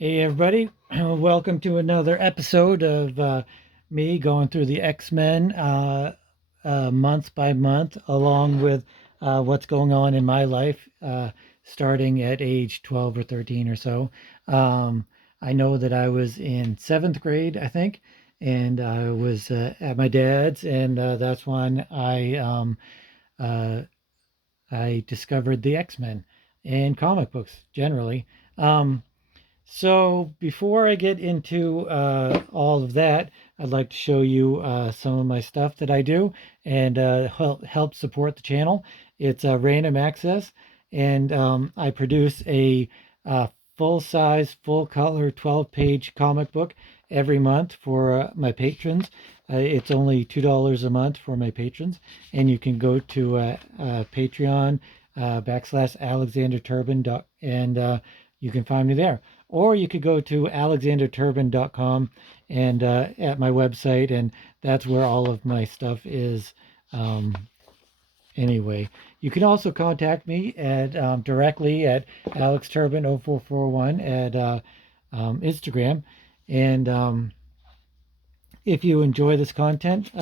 Hey everybody, welcome to another episode of me going through the X-Men month by month, along with what's going on in my life, starting at age 12 or 13 or so. Um, I know that I was in seventh grade, I think, and I was at my dad's, and that's when uh, I discovered the X-Men and comic books generally. Um, so before I get into all of that, I'd like to show you some of my stuff that I do and help support the channel. It's random access, and I produce a full-size, full-color, 12-page comic book every month for my patrons. It's only $2 a month for my patrons, and you can go to Patreon / Alexander Turbin and you can find me there. Or you could go to alexanderturbin.com and at my website, and that's where all of my stuff is. Um, anyway, you can also contact me at directly at alexturbin0441 at Instagram. And if you enjoy this content,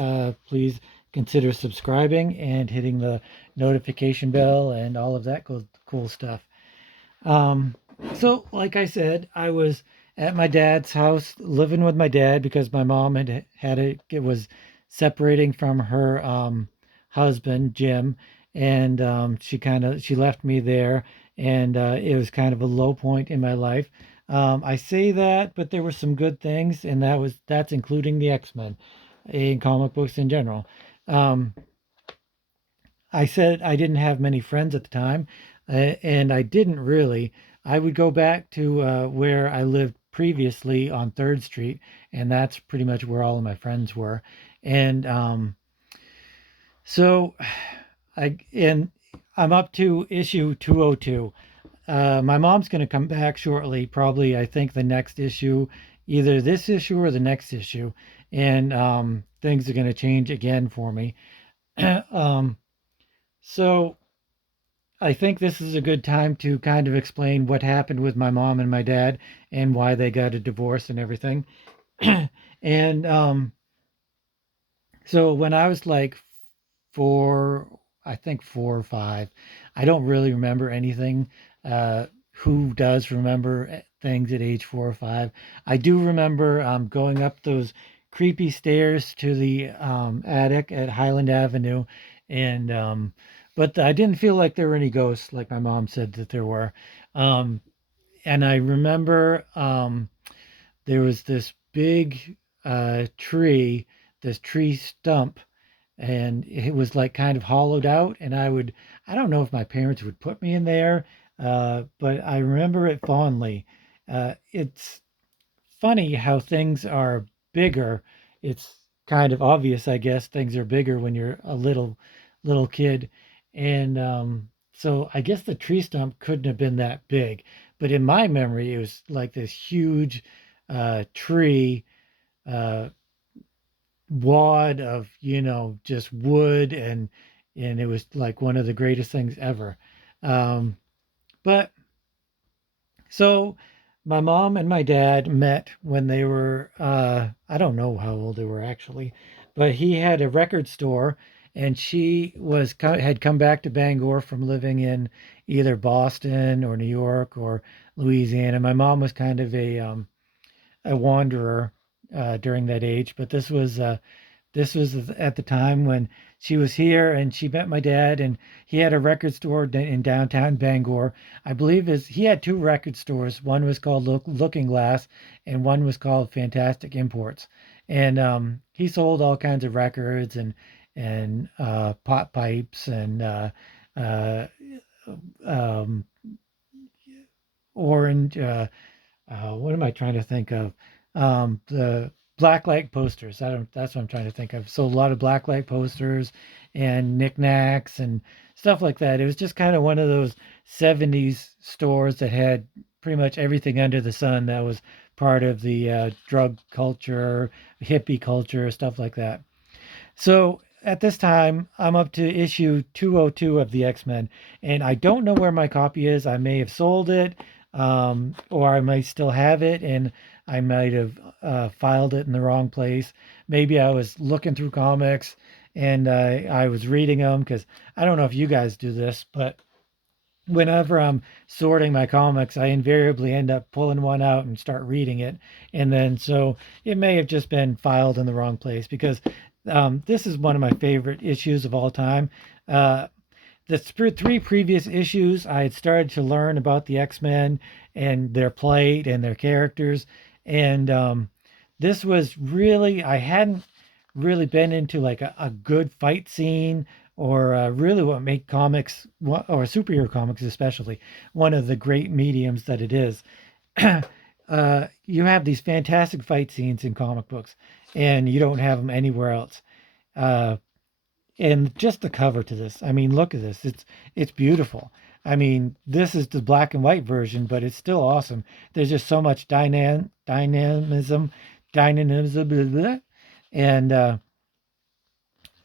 please consider subscribing and hitting the notification bell and all of that cool stuff. Um, so, like I said, I was at my dad's house living with my dad because my mom it was separating from her husband, Jim, and she left me there, and it was kind of a low point in my life. I say that, but there were some good things, and that's including the X-Men in comic books in general. Um, I said I didn't have many friends at the time, and I didn't really. I would go back to where I lived previously on Third Street, and that's pretty much where all of my friends were. And so and I'm up to issue 202. My mom's going to come back shortly, probably, I think, the next issue, either this issue or the next issue, and things are going to change again for me. um, so I think this is a good time to kind of explain what happened with my mom and my dad and why they got a divorce and everything. And so when I was like four, I think 4 or 5, I don't really remember anything. Who does remember things at age 4 or 5? I do remember going up those creepy stairs to the attic at Highland Avenue, and but I didn't feel like there were any ghosts, like my mom said that there were. Um, and I remember there was this big tree, this tree stump, and it was like kind of hollowed out. And I don't know if my parents would put me in there, but I remember it fondly. It's funny how things are bigger. It's kind of obvious, I guess, things are bigger when you're a little kid. And so I guess the tree stump couldn't have been that big, but in my memory, it was like this huge tree uh, wad of just wood, and it was like one of the greatest things ever. But so my mom and my dad met when they were I don't know how old they were actually, but he had a record store, and she had come back to Bangor from living in either Boston or New York or Louisiana. My mom was kind of a wanderer during that age, but this was at the time when she was here, and she met my dad, and he had a record store in downtown Bangor. I believe he had two record stores. One was called Looking Glass, and one was called Fantastic Imports. And he sold all kinds of records and pot pipes and uh, um, orange. What am I trying to think of? The blacklight posters. I don't. That's what I'm trying to think of. So a lot of blacklight posters and knickknacks and stuff like that. It was just kind of one of those '70s stores that had pretty much everything under the sun that was part of the drug culture, hippie culture, stuff like that. So at this time, I'm up to issue 202 of the X-Men, and I don't know where my copy is. I may have sold it. or I might still have it and I might have filed it in the wrong place. Maybe I was looking through comics and I was reading them because I don't know if you guys do this, but whenever I'm sorting my comics, I invariably end up pulling one out and start reading it. And then so it may have just been filed in the wrong place because this is one of my favorite issues of all time. Uh, the three previous issues, I had started to learn about the X-Men and their plight and their characters. And this was really, I hadn't really been into like a good fight scene or really what make comics or superhero comics especially one of the great mediums that it is. You have these fantastic fight scenes in comic books and you don't have them anywhere else. Uh, and just the cover to this, I mean, look at this. It's beautiful. I mean, this is the black and white version, but it's still awesome. There's just so much dynamism, blah, blah, and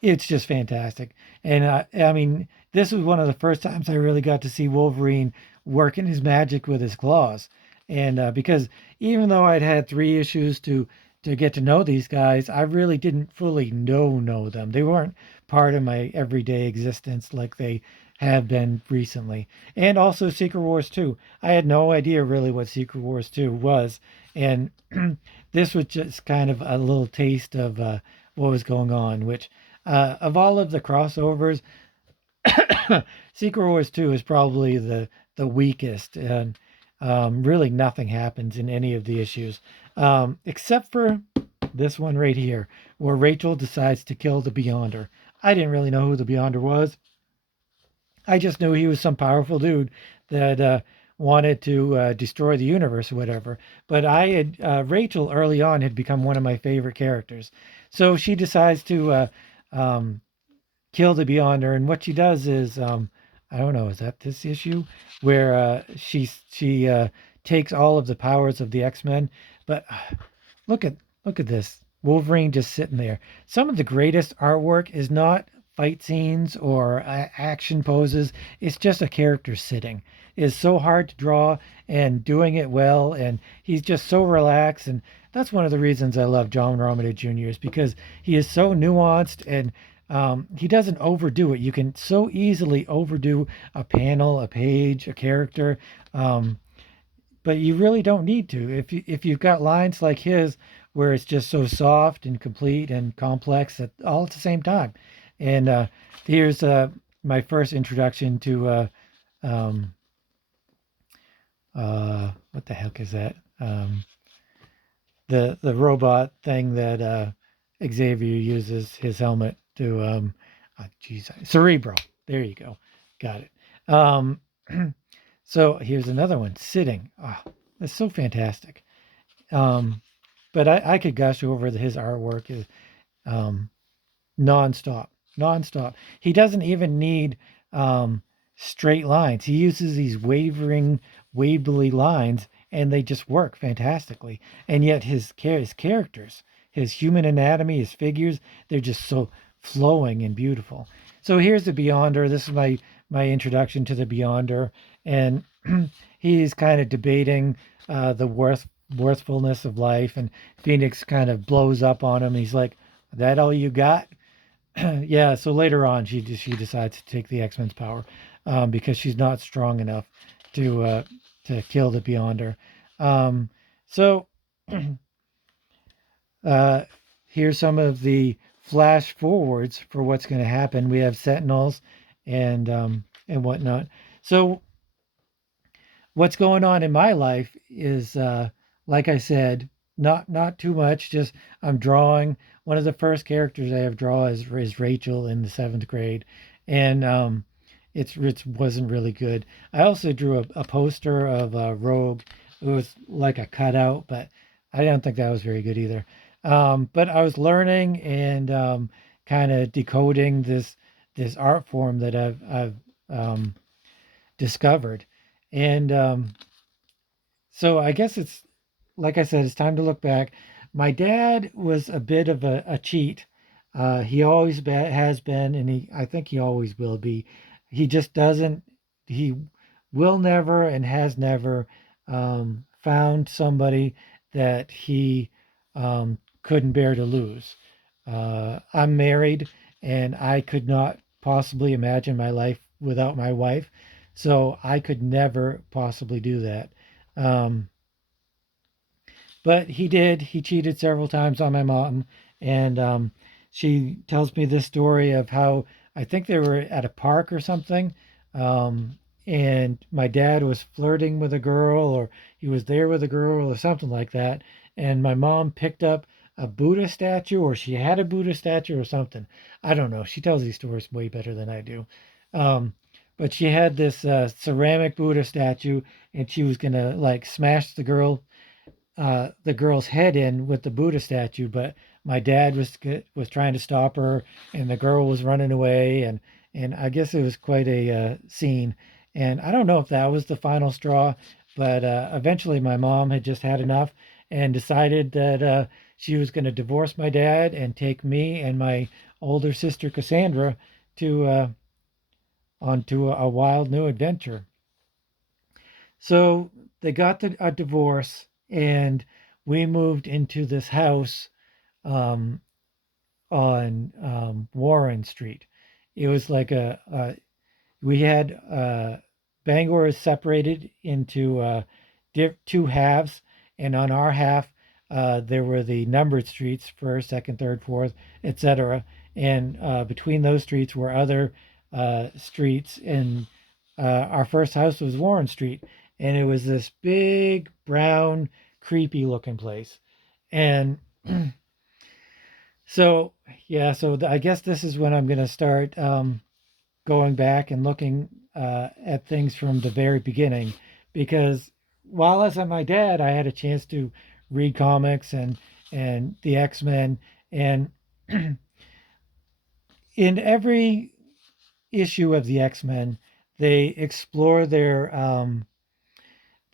it's just fantastic. And I mean, this was one of the first times I really got to see Wolverine working his magic with his claws. And because even though I'd had three issues to get to know these guys, I really didn't fully know them. They weren't part of my everyday existence like they have been recently. And also Secret Wars 2. I had no idea really what Secret Wars 2 was. And this was just kind of a little taste of what was going on, which of all of the crossovers, Secret Wars 2 is probably the weakest, and really nothing happens in any of the issues, except for this one right here, where Rachel decides to kill the Beyonder. I didn't really know who the Beyonder was. I just knew he was some powerful dude that wanted to destroy the universe or whatever. But I had Rachel early on had become one of my favorite characters, so she decides to um, kill the Beyonder, and what she does is, I don't know, is that this issue where she takes all of the powers of the X-Men, but look at look at this Wolverine just sitting there. Some of the greatest artwork is not fight scenes or action poses. It's just a character sitting. It's so hard to draw and doing it well, and he's just so relaxed. And that's one of the reasons I love John Romita Jr. is because he is so nuanced and he doesn't overdo it. You can so easily overdo a panel, a page, a character. Um, but you really don't need to. If you've got lines like his where it's just so soft and complete and complex all at the same time. And here's my first introduction to um, what the heck is that? The robot thing that Xavier uses his helmet to geez, Cerebro. There you go. Got it. So here's another one, sitting. Oh, that's so fantastic. Um, but I could gush over his artwork is um, nonstop, nonstop. He doesn't even need um, straight lines. He uses these wavering, wavily lines, and they just work fantastically. And yet his characters, his human anatomy, his figures, they're just so flowing and beautiful. So here's the Beyonder. This is my introduction to the Beyonder, and he's kind of debating the worthfulness of life, and Phoenix kind of blows up on him. He's like, "That all you got?" Yeah. So later on, she decides to take the X-Men's power because she's not strong enough to kill the Beyonder. So uh, here's some of the flash forwards for what's going to happen. We have Sentinels and whatnot. So what's going on in my life is, like I said, not too much. Just I'm drawing. One of the first characters I have draw is Rachel in the seventh grade, and it wasn't really good. I also drew a poster of Rogue. It was like a cutout, but I don't think that was very good either. But I was learning and kind of decoding this art form that I've discovered, and so I guess it's like I said, it's time to look back. My dad was a bit of a cheat. He always has been, and I think he always will be. He just doesn't. He will never and has never found somebody that he couldn't bear to lose. I'm married, and I could not possibly imagine my life without my wife, so I could never possibly do that. Um, but he did. He cheated several times on my mom, and she tells me this story of how I think they were at a park or something, um, and my dad was flirting with a girl, or he was there with a girl, or something like that. And my mom picked up a Buddha statue, or she had a Buddha statue, or something. I don't know. She tells these stories way better than I do. Um, but she had this ceramic Buddha statue, and she was gonna like smash the girl's head in with the Buddha statue, but my dad was trying to stop her, and the girl was running away, and I guess it was quite a scene. And I don't know if that was the final straw, but eventually my mom had just had enough and decided that she was going to divorce my dad and take me and my older sister Cassandra to onto a wild new adventure. So they got a divorce, and we moved into this house um, on Warren Street. It was like we had Bangor is separated into two halves, and on our half there were the numbered streets, first, second, third, fourth, etc. And between those streets were other streets, and our first house was Warren Street, and it was this big brown, creepy looking place. And so yeah, so I guess this is when I'm going to start going back and looking at things from the very beginning, because while I was at my dad, I had a chance to read comics and the X-Men, and in every issue of the X-Men, they explore their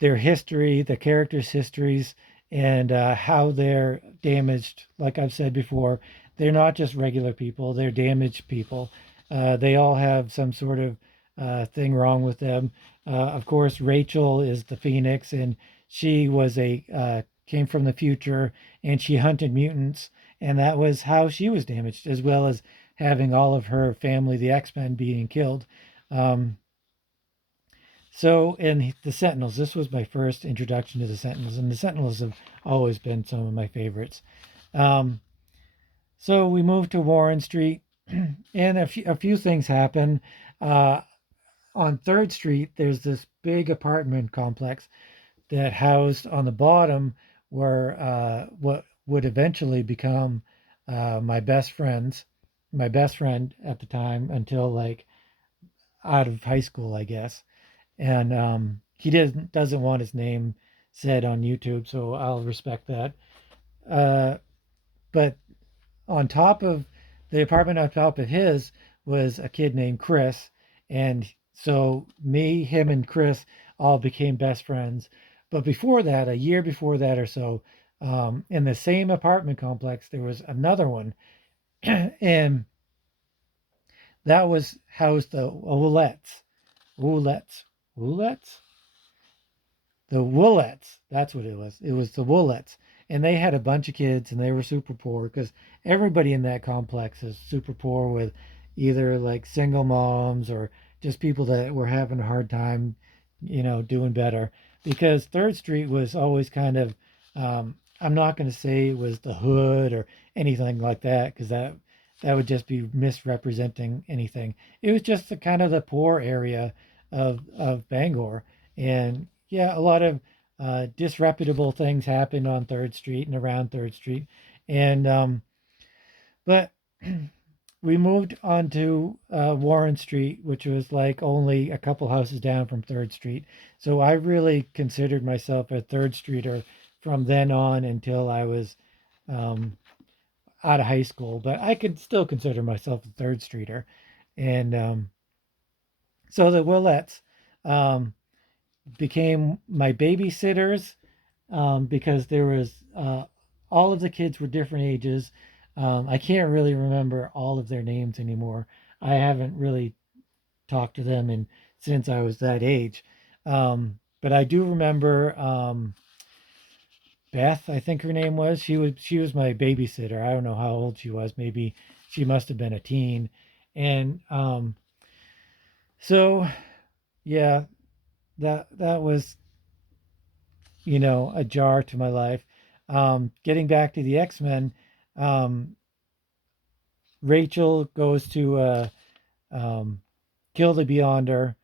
history, the characters' histories, and how they're damaged. Like I've said before, they're not just regular people, they're damaged people. They all have some sort of thing wrong with them. Of course, Rachel is the Phoenix, and she was came from the future, and she hunted mutants, and that was how she was damaged, as well as having all of her family, the X Men, being killed. Um, so, in the Sentinels, this was my first introduction to the Sentinels, and the Sentinels have always been some of my favorites. Um, so we moved to Warren Street, and a few things happen. Uh, on Third Street, there's this big apartment complex that housed on the bottom were what would eventually become my best friend at the time until like out of high school, I guess. And he doesn't want his name said on YouTube, so I'll respect that. Uh, but on top of the apartment on top of his was a kid named Chris, and so me, him, and Chris all became best friends. But before that, a year before that or so, in the same apartment complex, there was another one, and that was housed the Ouellets. Ouellets. Ouellets? The Woolets. That's what it was. It was the Woolets. And they had a bunch of kids, and they were super poor because everybody in that complex is super poor, with either like single moms or just people that were having a hard time, doing better. Because Third Street was always kind of, I'm not going to say it was the hood or anything like that, because that would just be misrepresenting anything. It was just the kind of the poor area of Bangor. And yeah, a lot of disreputable things happened on Third Street and around Third Street. And but we moved onto Warren Street, which was like only a couple houses down from Third Street. So I really considered myself a Third Streeter from then on until I was um, out of high school. But I could still consider myself a Third Streeter. And so the Willettes um, became my babysitters, because there was all of the kids were different ages. I can't really remember all of their names anymore. I haven't really talked to them since I was that age. Um, but I do remember Beth, I think her name was. She was my babysitter. I don't know how old she was. Maybe she must have been a teen. And so yeah, that was, a jar to my life. Getting back to the X-Men, um, Rachel goes to um, kill the Beyonder,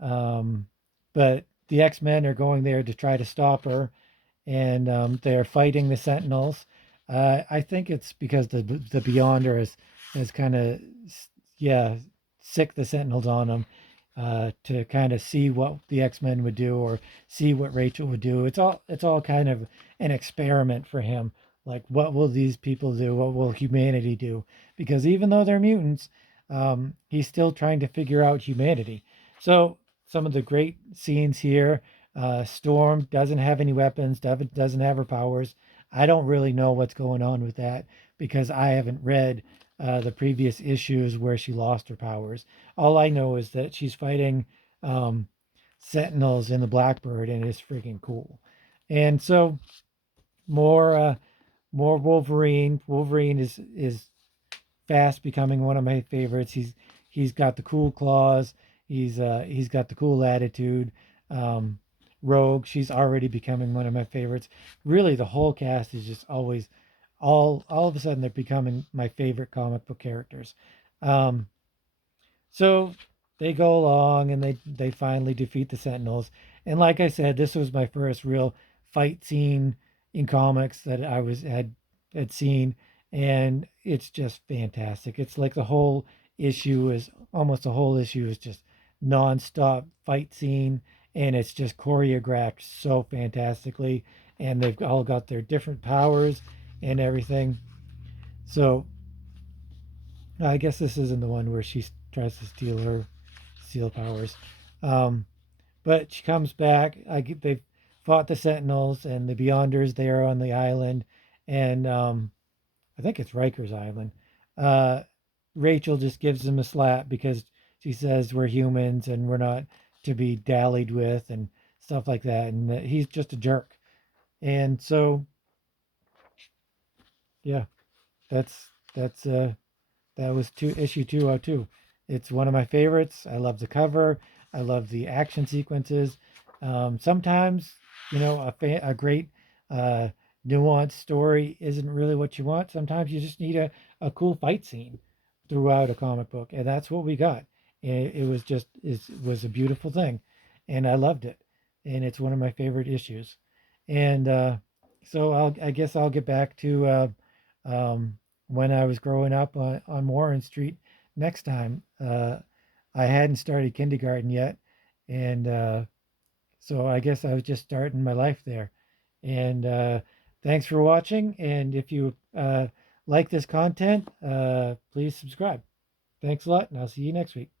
um, but the X-Men are going there to try to stop her, and they're fighting the Sentinels. I think it's because the Beyonder has kind of, yeah, sick the Sentinels on them, to kind of see what the X-Men would do, or see what Rachel would do. It's all kind of an experiment for him. Like, what will these people do? What will humanity do? Because even though they're mutants, he's still trying to figure out humanity. So some of the great scenes here. Storm doesn't have any weapons, doesn't have her powers. I don't really know what's going on with that because I haven't read the previous issues where she lost her powers. All I know is that she's fighting um, Sentinels in the Blackbird, and it's freaking cool. And so more more Wolverine. Wolverine is fast becoming one of my favorites. He's got the cool claws. He's got the cool attitude. Um, Rogue, she's already becoming one of my favorites. Really, the whole cast is just always all of a sudden they're becoming my favorite comic book characters. Um, so they go along and they finally defeat the Sentinels. And like I said, this was my first real fight scene in comics that I was had seen, and it's just fantastic. It's like the whole issue is almost the whole issue is just nonstop fight scene, and it's just choreographed so fantastically, and they've all got their different powers and everything. So I guess this isn't the one where she tries to steal her steel powers. Um, but she comes back. They've fought the Sentinels and the Beyonders there on the island, and I think it's Riker's Island. Uh, Rachel just gives him a slap because she says we're humans and we're not to be dallied with and stuff like that, and that he's just a jerk. And so, yeah, that's that was issue 202. It's one of my favorites. I love the cover. I love the action sequences. Sometimes, a great uh, nuanced story isn't really what you want. Sometimes you just need a cool fight scene throughout a comic book, and that's what we got. And it was just it was a beautiful thing, and I loved it. And it's one of my favorite issues. And so I guess I'll get back to when I was growing up on Warren Street next time. I hadn't started kindergarten yet, and so I guess I was just starting my life there. And thanks for watching. And if you like this content, please subscribe. Thanks a lot, and I'll see you next week.